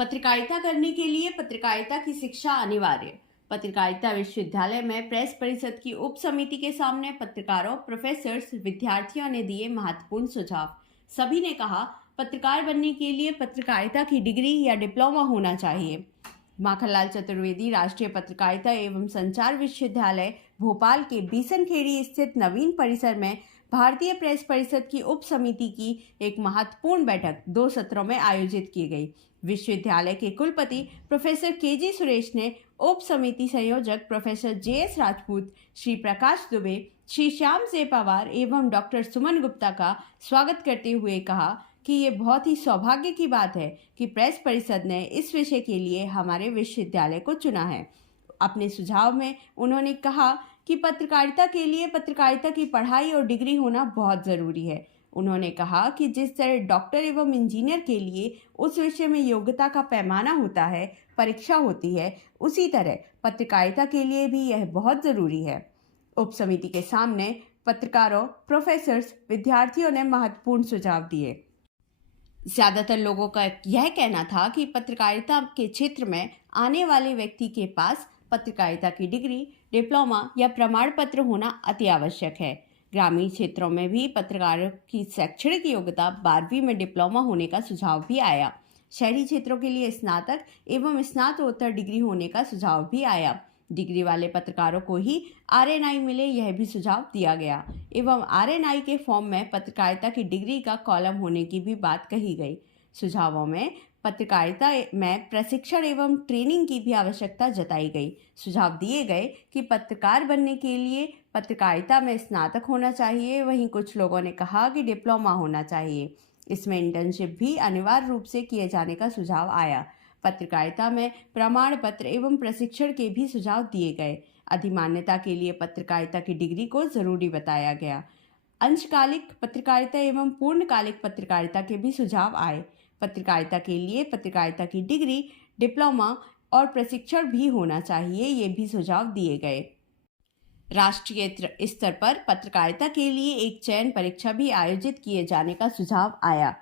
पत्रकारिता करने के लिए पत्रकारिता की शिक्षा अनिवार्य। पत्रकारिता विश्वविद्यालय में प्रेस परिषद की उप समिति के सामने पत्रकारों, प्रोफेसर्स, विद्यार्थियों ने दिए महत्वपूर्ण सुझाव। सभी ने कहा, पत्रकार बनने के लिए पत्रकारिता की डिग्री या डिप्लोमा होना चाहिए। माखनलाल चतुर्वेदी राष्ट्रीय पत्रकारिता एवं संचार विश्वविद्यालय भोपाल के बीसनखेड़ी स्थित नवीन परिसर में भारतीय प्रेस परिषद की उप समिति की एक महत्वपूर्ण बैठक 2 सत्रों में आयोजित की गई। विश्वविद्यालय के कुलपति प्रोफेसर केजी सुरेश ने उप समिति संयोजक प्रोफेसर जेएस राजपूत, श्री प्रकाश दुबे, श्री श्याम से पवार एवं डॉक्टर सुमन गुप्ता का स्वागत करते हुए कहा कि ये बहुत ही सौभाग्य की बात है कि प्रेस परिषद ने इस विषय के लिए हमारे विश्वविद्यालय को चुना है। अपने सुझाव में उन्होंने कहा कि पत्रकारिता के लिए पत्रकारिता की पढ़ाई और डिग्री होना बहुत ज़रूरी है। उन्होंने कहा कि जिस तरह डॉक्टर एवं इंजीनियर के लिए उस विषय में योग्यता का पैमाना होता है, परीक्षा होती है, उसी तरह पत्रकारिता के लिए भी यह बहुत ज़रूरी है। उप समिति के सामने पत्रकारों, प्रोफेसर्स, विद्यार्थियों ने महत्वपूर्ण सुझाव दिए। ज़्यादातर लोगों का यह कहना था कि पत्रकारिता के क्षेत्र में आने वाले व्यक्ति के पास पत्रकारिता की डिग्री, डिप्लोमा या प्रमाण पत्र होना अति आवश्यक है। ग्रामीण क्षेत्रों में भी पत्रकारों की शैक्षणिक योग्यता 12वीं में डिप्लोमा होने का सुझाव भी आया। शहरी क्षेत्रों के लिए स्नातक एवं स्नातकोत्तर डिग्री होने का सुझाव भी आया। डिग्री वाले पत्रकारों को ही आरएनआई मिले, यह भी सुझाव दिया गया एवं आरएनआई के फॉर्म में पत्रकारिता की डिग्री का कॉलम होने की भी बात कही गई। सुझावों में पत्रकारिता में प्रशिक्षण एवं ट्रेनिंग की भी आवश्यकता जताई गई। सुझाव दिए गए कि पत्रकार बनने के लिए पत्रकारिता में स्नातक होना चाहिए। वहीं कुछ लोगों ने कहा कि डिप्लोमा होना चाहिए। इसमें इंटर्नशिप भी अनिवार्य रूप से किए जाने का सुझाव आया। पत्रकारिता में प्रमाण पत्र एवं प्रशिक्षण के भी सुझाव दिए गए। अधिमान्यता के लिए पत्रकारिता की डिग्री को जरूरी बताया गया। अंशकालिक पत्रकारिता एवं पूर्णकालिक पत्रकारिता के भी सुझाव आए। पत्रकारिता के लिए पत्रकारिता की डिग्री, डिप्लोमा और प्रशिक्षण भी होना चाहिए, ये भी सुझाव दिए गए। राष्ट्रीय स्तर पर पत्रकारिता के लिए एक चयन परीक्षा भी आयोजित किए जाने का सुझाव आया।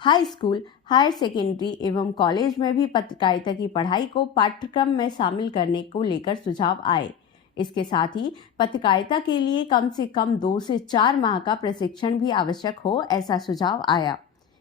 हाई स्कूल, हायर सेकेंडरी एवं कॉलेज में भी पत्रकारिता की पढ़ाई को पाठ्यक्रम में शामिल करने को लेकर सुझाव आए। इसके साथ ही पत्रकारिता के लिए कम से कम 2 से 4 माह का प्रशिक्षण भी आवश्यक हो, ऐसा सुझाव आया।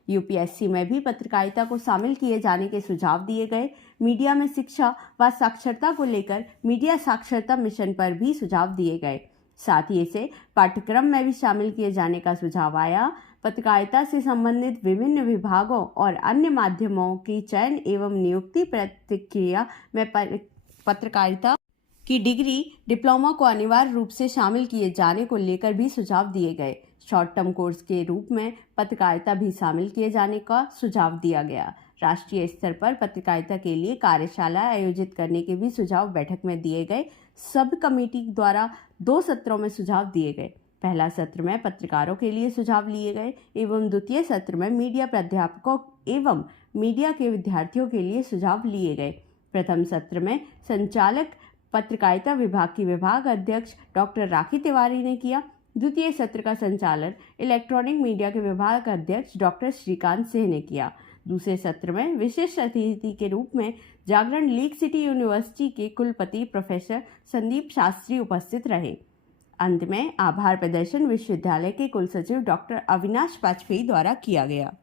यूपीएससी में भी पत्रकारिता को शामिल किए जाने के सुझाव दिए गए। मीडिया में शिक्षा व साक्षरता को लेकर मीडिया साक्षरता मिशन पर भी सुझाव दिए गए। साथ ही इसे पाठ्यक्रम में भी शामिल किए जाने का सुझाव आया। पत्रकारिता से संबंधित विभिन्न विभागों और अन्य माध्यमों की चयन एवं नियुक्ति प्रक्रिया में पत्रकारिता की डिग्री, डिप्लोमा को अनिवार्य रूप से शामिल किए जाने को लेकर भी सुझाव दिए गए। शॉर्ट टर्म कोर्स के रूप में पत्रकारिता भी शामिल किए जाने का सुझाव दिया गया। राष्ट्रीय स्तर पर पत्रकारिता के लिए कार्यशाला आयोजित करने के भी सुझाव बैठक में दिए गए। सब कमेटी द्वारा 2 सत्रों में सुझाव दिए गए। पहला सत्र में पत्रकारों के लिए सुझाव लिए गए एवं द्वितीय सत्र में मीडिया प्राध्यापकों एवं मीडिया के विद्यार्थियों के लिए सुझाव लिए गए। प्रथम सत्र में संचालक पत्रकारिता विभाग की विभाग अध्यक्ष डॉक्टर राखी तिवारी ने किया। द्वितीय सत्र का संचालन इलेक्ट्रॉनिक मीडिया के विभाग अध्यक्ष डॉक्टर श्रीकांत सिंह ने किया। दूसरे सत्र में विशिष्ट अतिथि के रूप में जागरण लीग सिटी यूनिवर्सिटी के कुलपति प्रोफेसर संदीप शास्त्री उपस्थित रहे। अंत में आभार प्रदर्शन विश्वविद्यालय के कुलसचिव डॉक्टर अविनाश वाजपेयी द्वारा किया गया।